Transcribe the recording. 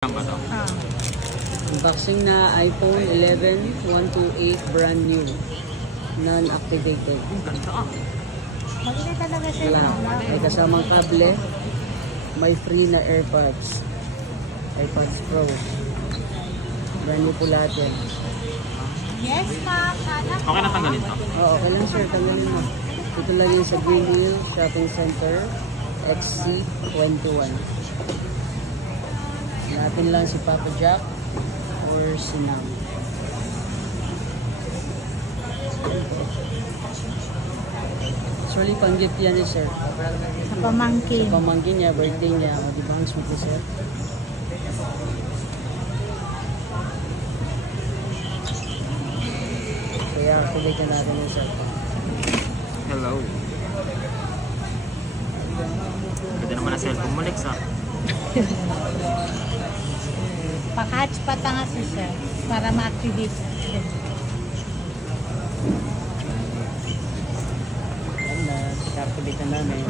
Ah. Unboxing na iPhone 11 128 brand new, non-activated. Maganda talaga siya. Wala. May kasamang kable, may free na AirPods, iPods Pro. Brand new po lahat yan. Yes, ma'am. Okay na tanggalin to? Oo, okay lang sir, tanggalin mo. Ito lang yun sa Greenhill Shopping Center, XC21. Natin lang si Papa Jack or si Nam. Actually, pang-gift yan eh, sir. Sa pamangkin. Sa pamangkin niya, birthday niya. O, di ba ang sweet sir? Kaya activate na natin yung cellphone. Hello. Ganda naman ang cellphone mo, Lex, ha? Paka-hotspot nga si sir para ma-activate. Ayan na, activate na namin.